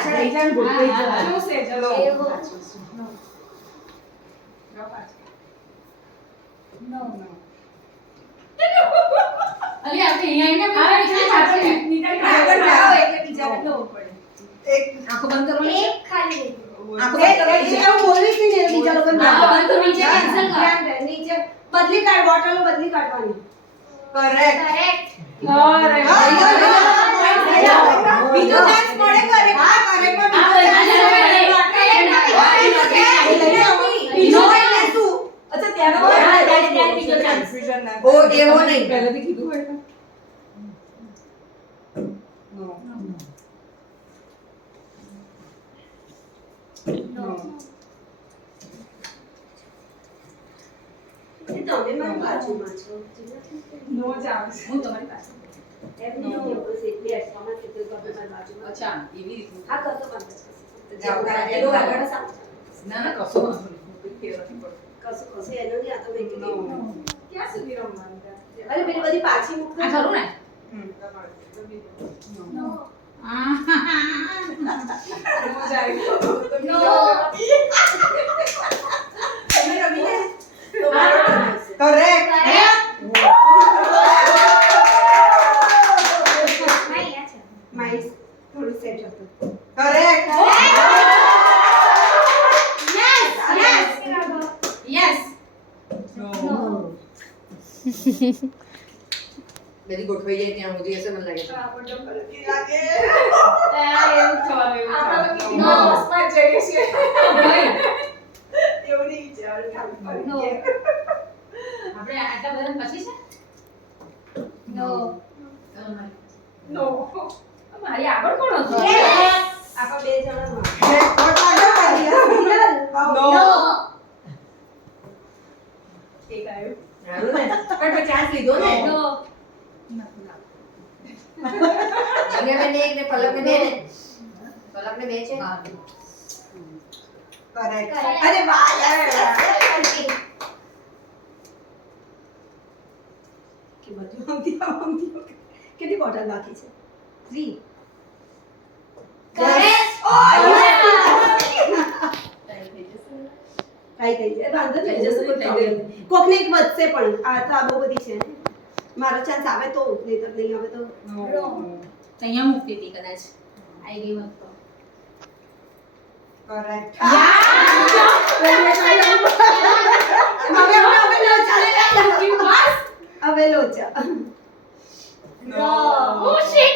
પાછળ આવી જાય ગોઠવાઈ જાય. શું છે ચલો એવો. નો. અલી આપણે અહીંયા આવીને આગળ જાઓ એટલે બીજાને ન પડે. એક આંખો બંધ કરવાની છે. એક ખાલી રહી ગયું. આંખો બંધ કરવાની છે. એવું બોલી હતી ને બીજા લોકો આંખો બંધ કરવાની છે, cancel કર. ધ્યાન દે, નીચે બદલી કાઢ, બોટલો બદલી કાઢવાની. કરેક્ટ. કરેક્ટ. બીજો ચાન્સ મળે કરે. હા કરે પણ આ બધા બીજો એટલે શું? અચ્છા ત્યારે ત્યારે બીજો chance. કન્ફ્યુઝન ના ઓ એવો નહીં પહેલેથી કીધું હોય તો. નો. તમે મારી બાજુમાં છો. નો જ આવશે. હું તમારી પાસે. એમ નહીં હોય, બસ એટલે જ. આમાં કીધું તો તમે મારી બાજુમાં. અચ્છા એવી રીતે. હા, કરતો બંધ થશે. જાઓ, એનું આગળ સામે. ના ના કશો વાંધો નહીં. કોઈ ફેર નથી પડતો. કશું એનું નહીં, આ તો મેં કીધું. ક્યાં સુધી રમવાનું છે? અરે પેલી બધી પાછી મૂકતો. આ ખરું ને? નો. નો જ આવી ગયો. નો. તમે રમીને તમારો turn આવશે. Correct. માઈ આ છે. માઇસ થોડું સેટ હતું. Correct. યસ. બધી ગોઠવાઈ જાય ત્યાં સુધી હશે મને લાગે છે. આપણને ફરતી લાગે. એવું થવાનું, એવું આપણે થવાનું. તો નો, બસમાં જ જઈએ છીએ. એવું નહીં વિચાર્યું, ખાલી ફરી No. ગયા. આપણે આટલા બધા પછી છે? નો. ચલો મારી પાસે. નો. મારી આગળ કોણ હતું? આપણે બે જણામાં. No. એક આવ્યું. સારું ને પણ મેં ચાન્સ લીધો ને. નો. અન્યબેનને એક ને પલકને બે ને. પલકને બે છે. Correct. અરે વાહ યાર. કે બધું આમથી. કેટલી બોટલ બાકી છે? 3. કરેક્ટ. ટ્રાય થઈ જાય. વાંધો નહીં, થઈ જશે, કોઈ problem નહીં. કોકને એક વધશે પણ આ તો આ બહુ બધી છે ને. મારો ચાન્સ આવે તો નહીં તો નહીં આવે તો અહીંયા મૂકતી હતી કદાચ. આઈ ગઈ હોત તો. કરેક્ટ. યા. હવે લોચા. નો. Oh shit.